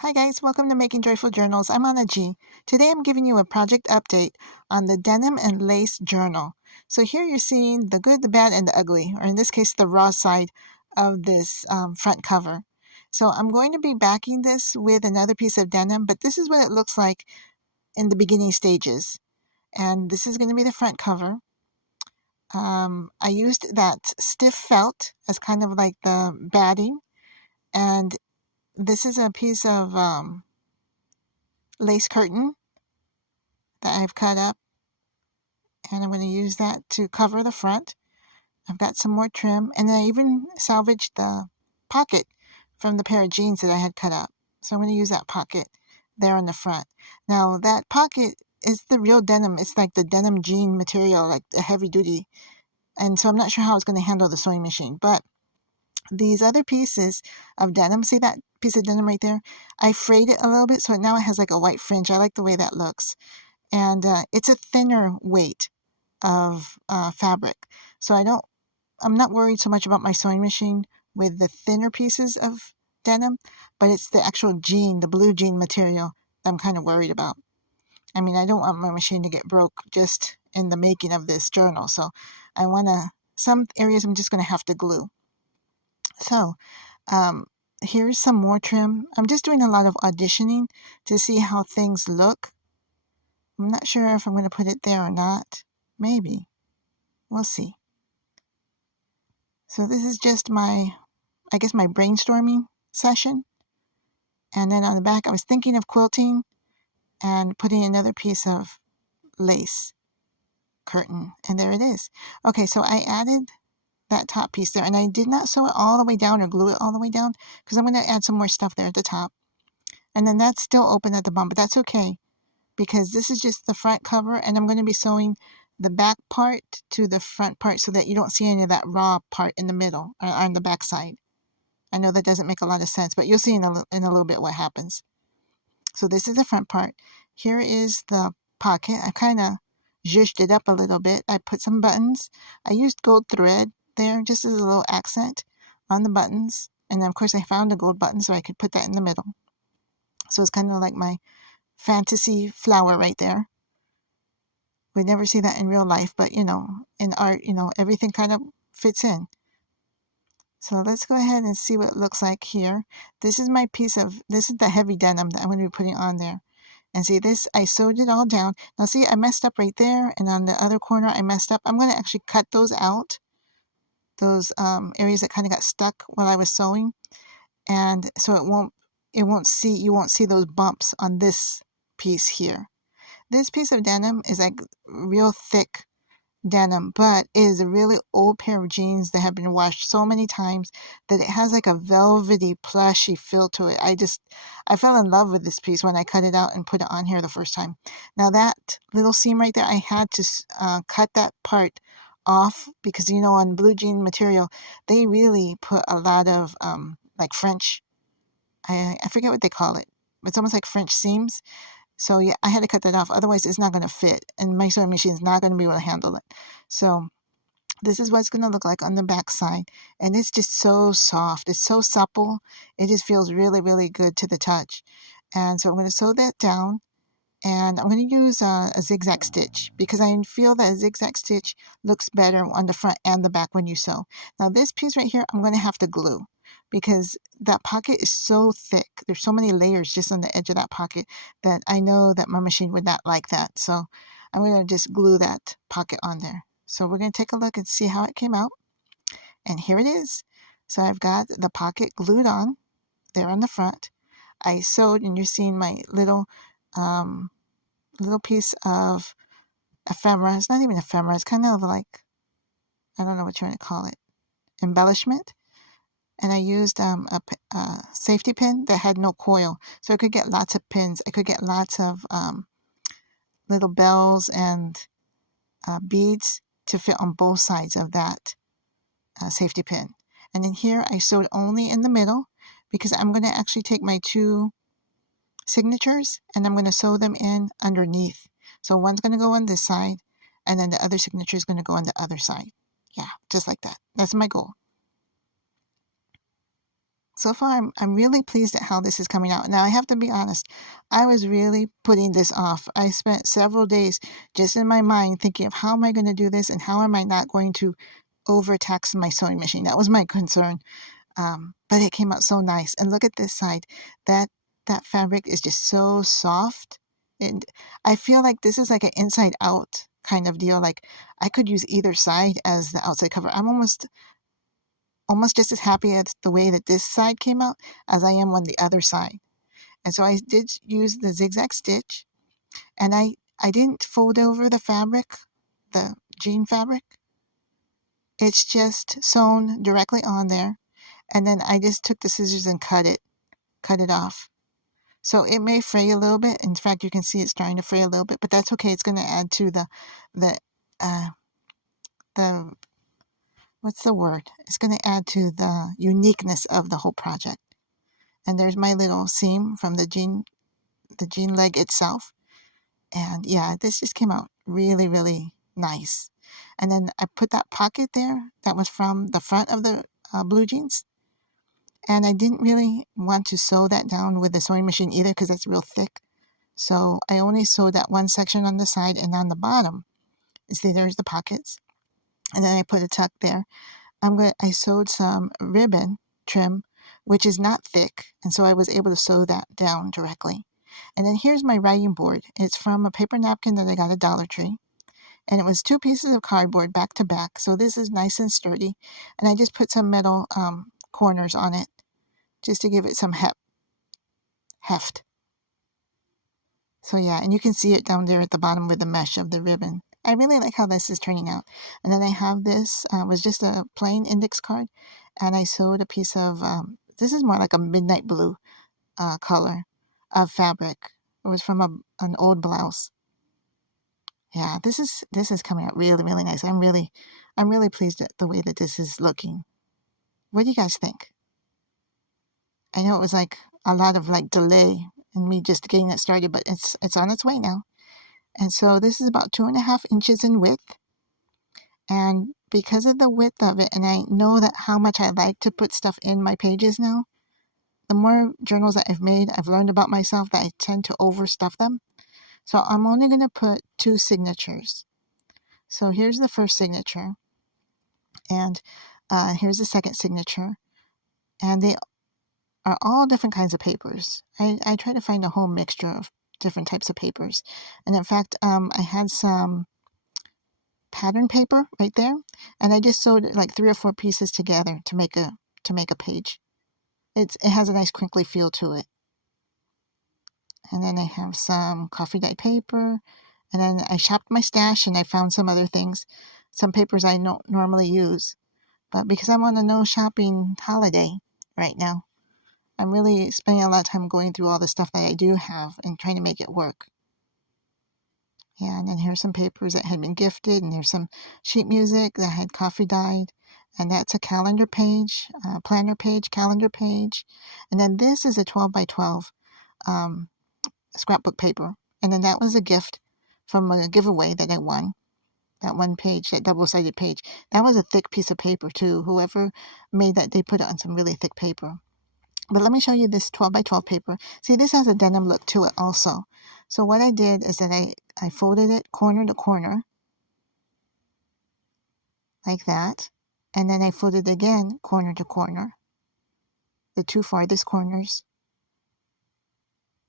Hi guys, welcome to Making Joyful Journals. I'm Anna G. Today I'm giving you a project update on the Denim and Lace Journal. So here you're seeing the good, the bad, and the ugly, or in this case, the raw side of this front cover. So I'm going to be backing this with another piece of denim, but this is what it looks like in the beginning stages. And this is going to be the front cover. I used that stiff felt as kind of like the batting, and this is a piece of lace curtain that I've cut up, and I'm going to use that to cover the front. I've got some more trim, and I even salvaged the pocket from the pair of jeans that I had cut up. So I'm going to use that pocket there on the front. Now that pocket is the real denim. It's like the denim jean material, like the heavy duty. And so I'm not sure how it's going to handle the sewing machine. But these other pieces of denim, see that piece of denim right there? I frayed it a little bit, so now it has like a white fringe. I like the way that looks. And it's a thinner weight of fabric. So I'm not worried so much about my sewing machine with the thinner pieces of denim, but it's the actual jean, the blue jean material that I'm kind of worried about. I mean, I don't want my machine to get broke just in the making of this journal. So some areas I'm just going to have to glue. So um, here's some more trim. I'm just doing a lot of auditioning to see how things look. I'm not sure if I'm going to put it there or not. Maybe. We'll see. So this is just my brainstorming session. And then on the back, I was thinking of quilting and putting another piece of lace curtain. And there it is. Okay, so I added that top piece there, and I did not sew it all the way down or glue it all the way down because I'm going to add some more stuff there at the top. And then that's still open at the bottom, but that's okay because this is just the front cover, and I'm going to be sewing the back part to the front part so that you don't see any of that raw part in the middle or on the back side. I know that doesn't make a lot of sense, but you'll see in a little bit what happens. So this is the front part. Here is the pocket. I kind of zhuzhed it up a little bit. I put some buttons. I used gold thread there just as a little accent on the buttons. And then, of course, I found a gold button so I could put that in the middle. So it's kind of like my fantasy flower right there. We never see that in real life, but, in art, everything kind of fits in. So let's go ahead and see what it looks like here. This is the heavy denim that I'm going to be putting on there. And see this, I sewed it all down. Now see, I messed up right there, and on the other corner I messed up. I'm going to actually cut those out, those areas that kind of got stuck while I was sewing. And so you won't see those bumps on this piece here. This piece of denim is like real thick denim, but it is a really old pair of jeans that have been washed so many times that it has like a velvety, plushy feel to it. I fell in love with this piece when I cut it out and put it on here the first time. Now that little seam right there, I had to cut that part off because, on blue jean material, they really put a lot of like French, I forget what they call it. It's almost like French seams. So yeah, I had to cut that off. Otherwise, it's not going to fit, and my sewing machine is not going to be able to handle it. So this is what it's going to look like on the back side, and it's just so soft. It's so supple. It just feels really, really good to the touch. And so I'm going to sew that down, and I'm going to use a zigzag stitch because I feel that a zigzag stitch looks better on the front and the back when you sew. Now this piece right here, I'm going to have to glue because that pocket is so thick. There's so many layers just on the edge of that pocket that I know that my machine would not like that. So I'm going to just glue that pocket on there. So we're going to take a look and see how it came out. And here it is. So I've got the pocket glued on there on the front. I sewed, and you're seeing my um, little piece of ephemera. It's not even ephemera. It's kind of like, I don't know what you want to call it, embellishment. And I used a safety pin that had no coil. So I could get lots of pins. I could get lots of little bells and beads to fit on both sides of that safety pin. And then here I sewed only in the middle because I'm going to actually take my two signatures and I'm going to sew them in underneath. So one's going to go on this side, and then the other signature is going to go on the other side. Yeah, just like that. That's my goal. so far I'm really pleased at how this is coming out. Now I have to be honest, I was really putting this off. I spent several days just in my mind thinking of how am I going to do this and how am I not going to overtax my sewing machine. That was my concern. But it came out so nice. And look at this side. That that fabric is just so soft. And I feel like this is like an inside out kind of deal. Like I could use either side as the outside cover. I'm almost just as happy at the way that this side came out as I am on the other side. And so I did use the zigzag stitch, and I didn't fold over the fabric, the jean fabric. It's just sewn directly on there, and then I just took the scissors and cut it off. So it may fray a little bit. In fact, you can see it's starting to fray a little bit, but that's okay. It's going to add to the uh the what's the word? It's going to add to the uniqueness of the whole project. And there's my little seam from the jean leg itself. And yeah, this just came out really, really nice. And then I put that pocket there that was from the front of the blue jeans. And I didn't really want to sew that down with the sewing machine either because it's real thick. So I only sewed that one section on the side and on the bottom. You see, there's the pockets. And then I put a tuck there. I sewed some ribbon trim, which is not thick, and so I was able to sew that down directly. And then here's my writing board. It's from a paper napkin that I got at Dollar Tree, and it was 2 pieces of cardboard back to back, so this is nice and sturdy. And I just put some metal corners on it just to give it some heft. So yeah, and you can see it down there at the bottom with the mesh of the ribbon. I really like how this is turning out. And then I have this, was just a plain index card, and I sewed a piece of, this is more like a midnight blue color of fabric. It was from an old blouse. Yeah, this is coming out really, really nice. I'm really pleased at the way that this is looking. What do you guys think? I know it was like a lot of like delay in me just getting it started, but it's on its way now. And so this is about 2.5 inches in width. And because of the width of it, and I know that how much I like to put stuff in my pages now, the more journals that I've made, I've learned about myself that I tend to overstuff them. So I'm only going to put 2 signatures. So here's the first signature, and here's the second signature. And they are all different kinds of papers. I try to find a whole mixture of different types of papers. And in fact, I had some pattern paper right there, and I just sewed like 3 or 4 pieces together to make a page. It has a nice crinkly feel to it. And then I have some coffee dye paper, and then I shopped my stash and I found some other things, some papers I don't normally use. But because I'm on a no shopping holiday right now, I'm really spending a lot of time going through all the stuff that I do have and trying to make it work. Yeah, and then here's some papers that had been gifted, and there's some sheet music that had coffee dyed, and that's a calendar page, planner page, calendar page. And then this is a 12 by 12 scrapbook paper. And then that was a gift from a giveaway that I won. That one page, that double-sided page. That was a thick piece of paper too. Whoever made that, they put it on some really thick paper. But let me show you this 12 by 12 paper. See, this has a denim look to it also. So what I did is that I folded it corner to corner, like that. And then I folded it again corner to corner, the 2 farthest corners.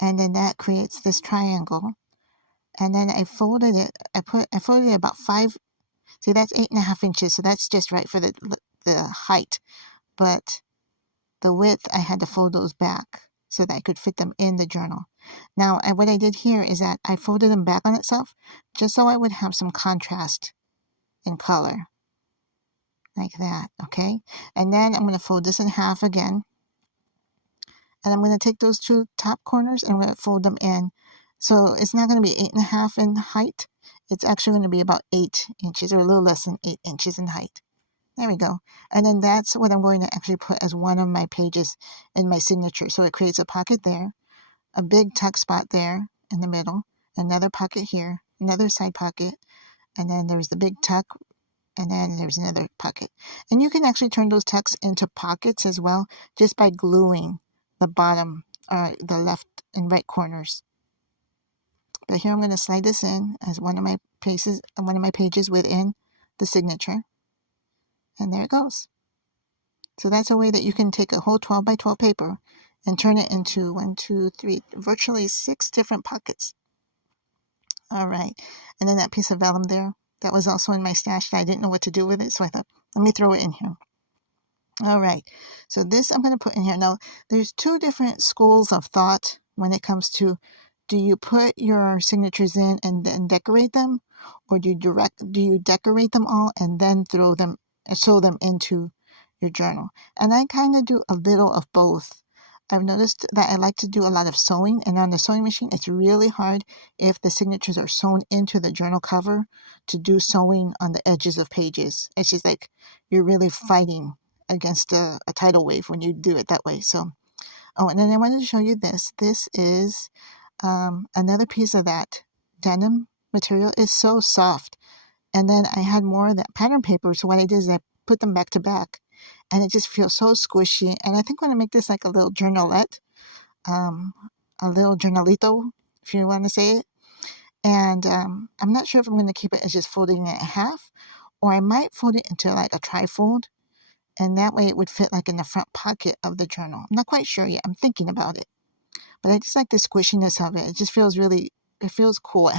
And then that creates this triangle. And then I folded it, I folded it about 5, see that's 8.5 inches, so that's just right for the height. But the width, I had to fold those back so that I could fit them in the journal. Now, what I did here is that I folded them back on itself just so I would have some contrast in color, like that, okay? And then I'm going to fold this in half again, and I'm going to take those 2 top corners and I'm going to fold them in. So it's not going to be 8.5 in height. It's actually going to be about 8 inches, or a little less than 8 inches in height. There we go. And then that's what I'm going to actually put as one of my pages in my signature. So it creates a pocket there, a big tuck spot there in the middle, another pocket here, another side pocket, and then there's the big tuck and then there's another pocket. And you can actually turn those texts into pockets as well, just by gluing the bottom or the left and right corners. But here I'm going to slide this in as one of my pages within the signature, and there it goes. So that's a way that you can take a whole 12 by 12 paper and turn it into 1, 2, 3, virtually 6 different pockets. All right, and then that piece of vellum there, that was also in my stash that I didn't know what to do with it, so I thought, let me throw it in here. All right, so this I'm going to put in here. Now, there's two different schools of thought when it comes to, do you put your signatures in and then decorate them, or do you decorate them all and then sew them into your journal? And I kind of do a little of both. I've noticed that I like to do a lot of sewing, and on the sewing machine, it's really hard if the signatures are sewn into the journal cover to do sewing on the edges of pages. It's just like you're really fighting against a tidal wave when you do it that way. So, oh, and then I wanted to show you this. This is another piece of that denim material. Is so soft. And then I had more of that pattern paper. So what I did is I put them back to back, and it just feels so squishy. And I think I'm going to make this like a little journalette, a little journalito, if you want to say it. And I'm not sure if I'm going to keep it as just folding it in half, or I might fold it into like a trifold, and that way it would fit like in the front pocket of the journal. I'm not quite sure yet. I'm thinking about it. But I just like the squishiness of it. It just feels it feels cool.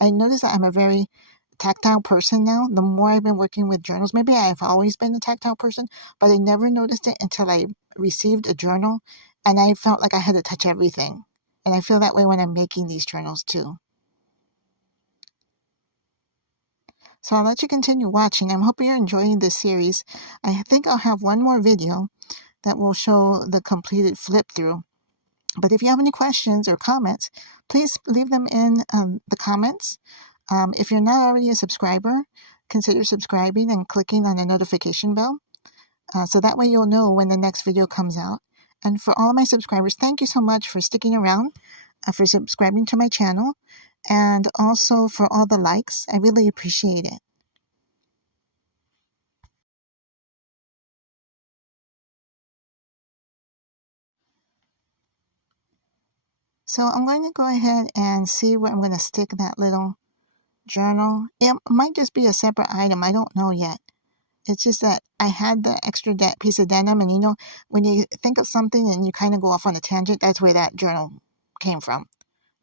I notice that I'm a very tactile person now. The more I've been working with journals, maybe I've always been a tactile person, but I never noticed it until I received a journal, and I felt like I had to touch everything. And I feel that way when I'm making these journals too. So I'll let you continue watching. I'm hoping you're enjoying this series. I think I'll have one more video that will show the completed flip through. But if you have any questions or comments, please leave them in the comments. If you're not already a subscriber, consider subscribing and clicking on the notification bell. So that way you'll know when the next video comes out. And for all of my subscribers, thank you so much for sticking around, for subscribing to my channel, and also for all the likes. I really appreciate it. So I'm going to go ahead and see where I'm going to stick that little journal. It might just be a separate item. I don't know yet. It's just that I had the extra piece of denim, and when you think of something and you kind of go off on a tangent, that's where that journal came from.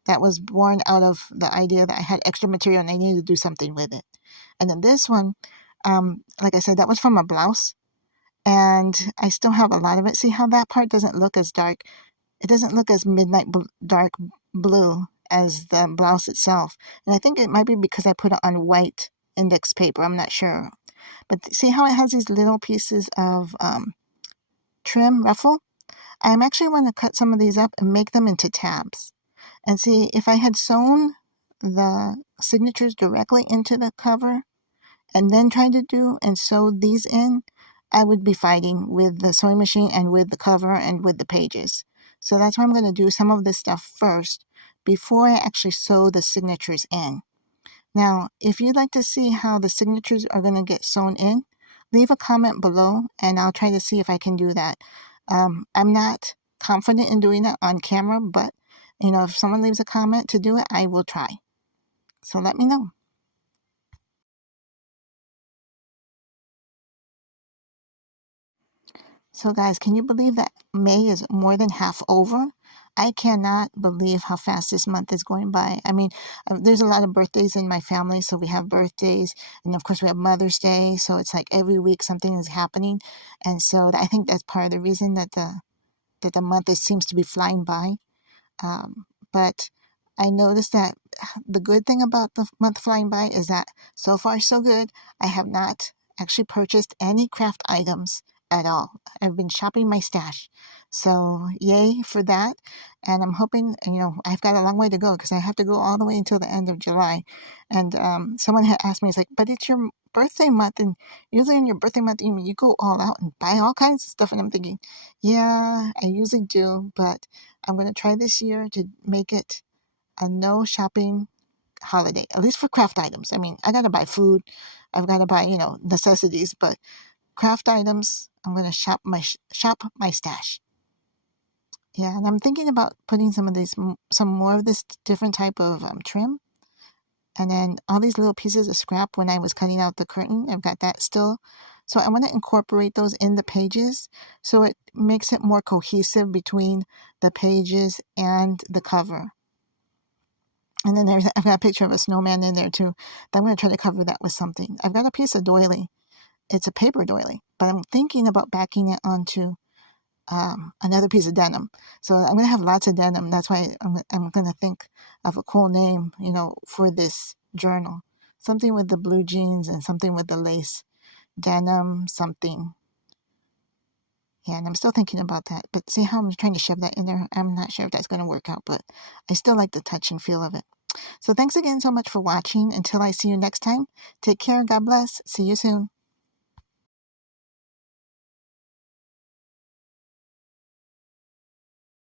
That was born out of the idea that I had extra material and I needed to do something with it. And then this one, like I said, that was from a blouse, and I still have a lot of it. See how that part doesn't look as dark? It doesn't look as midnight dark blue as the blouse itself. And I think it might be because I put it on white index paper. I'm not sure. But see how it has these little pieces of trim ruffle? I'm actually going to cut some of these up and make them into tabs. And see, if I had sewn the signatures directly into the cover and then tried to do and sew these in, I would be fighting with the sewing machine and with the cover and with the pages. So that's why I'm going to do some of this stuff first before I actually sew the signatures in. Now, if you'd like to see how the signatures are going to get sewn in, leave a comment below and I'll try to see if I can do that. I'm not confident in doing that on camera, but if someone leaves a comment to do it, I will try. So let me know. So guys, can you believe that May is more than half over? I cannot believe how fast this month is going by. I mean, there's a lot of birthdays in my family, so we have birthdays, and of course we have Mother's Day, so it's like every week something is happening, and so I think that's part of the reason that the month seems to be flying by. But I noticed that the good thing about the month flying by is that so far so good. I have not actually purchased any craft items at all. I've been shopping my stash. So yay for that. And I'm hoping, I've got a long way to go because I have to go all the way until the end of July. And someone had asked me, it's like, but it's your birthday month, and usually in your birthday month, you go all out and buy all kinds of stuff. And I'm thinking, yeah, I usually do, but I'm going to try this year to make it a no shopping holiday, at least for craft items. I mean, I gotta buy food, I've gotta buy, necessities, but craft items, I'm gonna shop my stash. Yeah, and I'm thinking about putting some more of this different type of trim, and then all these little pieces of scrap when I was cutting out the curtain. I've got that still, so I want to incorporate those in the pages, so it makes it more cohesive between the pages and the cover. And then I've got a picture of a snowman in there too. I'm going to try to cover that with something. I've got a piece of doily. It's a paper doily, but I'm thinking about backing it onto another piece of denim. So I'm going to have lots of denim. That's why I'm going to think of a cool name, for this journal. Something with the blue jeans and something with the lace. Denim something. Yeah, and I'm still thinking about that. But see how I'm trying to shove that in there? I'm not sure if that's going to work out, but I still like the touch and feel of it. So thanks again so much for watching. Until I see you next time, take care. God bless. See you soon.